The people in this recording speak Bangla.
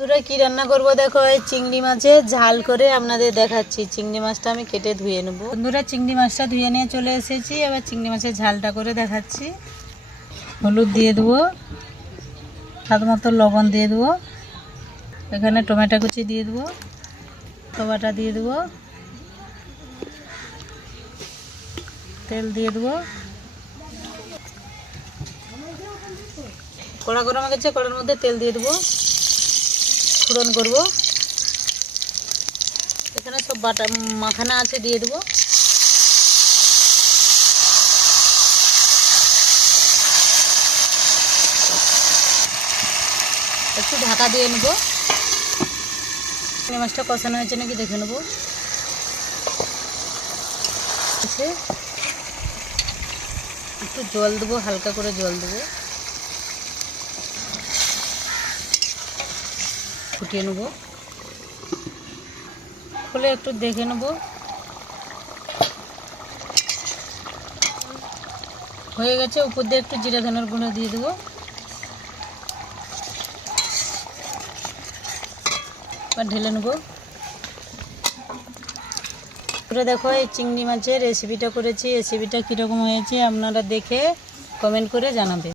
বন্ধুরা কি রান্না করব দেখো, এই চিংড়ি মাছের ঝাল করে আপনাদের দেখাচ্ছি। চিংড়ি মাছটা আমি কেটে ধুয়ে নেব। বন্ধুরা চিংড়ি মাছটা ধুয়ে নিয়ে চলে এসেছি, এবার চিংড়ি মাছের ঝালটা করে দেখাচ্ছি। হলুদ দিয়ে দেবো, স্বাদ মতো লবণ দিয়ে দেবো, এখানে টমেটো কুচি দিয়ে দেবো, টমেটো দিয়ে দেবো, তেল দিয়ে দেবো। কড়া গরম হয়ে গেছে, কড়ার মধ্যে তেল দিয়ে দেবো, ফোড়ন করব। এখানে সব বাটা মাখানা আছে দিয়ে দেবো। একটু ঢাকা দিয়ে নেব। চিংড়ি মাছটা কষানো হয়েছে নাকি দেখে নেব। একটু জল দেবো, হালকা করে জল দেবো, ফুটিয়ে নেব। খুলে একটু দেখে নেব, হয়ে গেছে। উপর দিয়ে একটু জিরা ধনের গুঁড়ো দিয়ে দেবো, এবার ঢেলে নেব। পুরো দেখো এই চিংড়ি মাছের রেসিপিটা করেছি। রেসিপিটা কীরকম হয়েছে আপনারা দেখে কমেন্ট করে জানাবে।